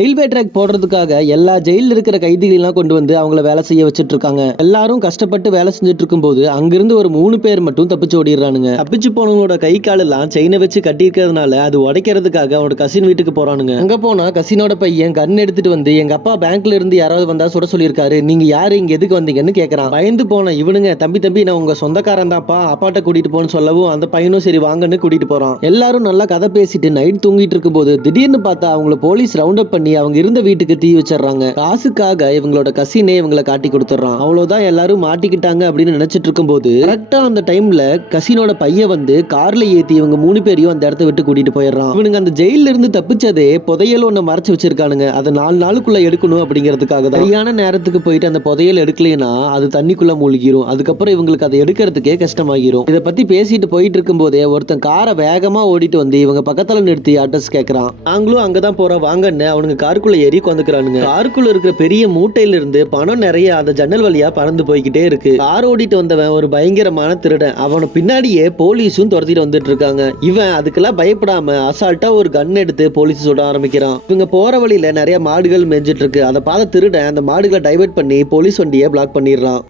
Railway track போடுறதுக்காக எல்லா ஜெயிலில் இருக்கிற கைதிகளெல்லாம் கொண்டு வந்து அவங்கள வேலை செய்ய வச்சுட்டு இருக்காங்க எல்லாரும் கஷ்டப்பட்டு வேலை செஞ்சுட்டு இருக்கும்போது அங்கிருந்து ஒரு மூணு பேர் மட்டும் தப்பிச்சு ஓடிடுறானுங்க. தப்பிச்சு போனவங்களோட கை காலெல்லாம் செயினை வச்சு கட்டியிருக்கிறதுனால அது உடைக்கிறதுக்காக அவனோட கசின் வீட்டுக்கு போறானுங்க. அங்க போனா கசினோட பையன் கன் எடுத்துட்டு வந்து எங்க அப்பா பேங்க்ல இருந்து யாராவது வந்தா சுட சொல்லியிருக்காரு. நீங்க யாரு? இங்க எதுக்கு வந்தீங்கன்னு கேக்குறான். பயந்து போன இவனுங்க தம்பி தம்பி நான் உங்க சொந்தக்காரன் தான்ப்பா அப்பாட்ட கூட்டிட்டு போன்னு சொல்லவும் அந்த பையனும் சரி வாங்கன்னு கூட்டிட்டு போறான். எல்லாரும் நல்லா கதை பேசிட்டு நைட் தூங்கிட்டு இருக்கும்போது திடீர்னு பார்த்தா அவங்கள போலீஸ் ரவுண்ட் அப் பண்ணி அவங்க இருந்த வீட்டுக்கு தீ வச்சிடுறாங்க. காசுக்காக இவங்களோட கசினே இவங்கள காட்டி கொடுத்துட்றான். அவ்வளவுதான் எல்லாரும் மாட்டிக்கிட்டாங்க அப்படின்னு நினைச்சிட்டு இருக்கும்போது கரெக்டா அந்த டைம்ல கசினோட பையன் வந்து கார்ல ஏத்தி இவங்க மூணு பேரையும் அந்த இடத்த விட்டு கூட்டிட்டு போயிடுறான். இவனுங்க அந்த ஜெயில இருந்து தப்பிச்சதே புதையல் ஒன்று மறைச்சு வச்சிருக்கானுங்க. அதை நாலு நாளுக்குள்ள எடுக்கணும் அப்படிங்கிறதுக்காக தான். சரியான நேரத்துக்கு போயிட்டு அந்த புதையல் எடுக்கலைன்னா அது தண்ணிக்குள்ள மூழ்கிரும். அதுக்கப்புறம் இவங்களுக்கு அதை எடுக்கிறதுக்கே கஷ்டமாகிரும். இதை பத்தி பேசிட்டு போயிட்டு இருக்கும்போதே ஒருத்தன் காரை வேகமா ஓடிட்டு வந்து இவங்க பக்கத்துல நிறுத்தி அட்ரஸ் கேட்கறான் நாங்களும் அங்கதான் போறோம். வாங்கன்னு அவனுங்க காருக்குள்ள ஏறி உட்காந்துக்கிறானுங்க காருக்குள்ள இருக்கிற பெரிய மூட்டையில இருந்து பணம் நிறைய அந்த ஜன்னல் வழியா பறந்து போய்கிட்டே இருக்கு. கார் ஓடிட்டு வந்தவன் ஒரு பயங்கரமான திருடன். அவனை பின்னாடியே போலீஸும் துரத்திட்டு வந்துட்டு இருக்காங்க. இவன் அதுக்கெல்லாம் பயப்படாம அசால்ட்டா ஒரு கன் எடுத்து போலீஸ் சுட ஆரம்பிக்கிறான். இவங்க போற வழியில நிறைய மாடுகள் மேய்ஞ்சிட்டு இருக்கு. அதை பார்த்த திருடன் அந்த மாடுகளை டைவர்ட் பண்ணி போலீஸ் வண்டியை பிளாக் பண்ணிடுறான்.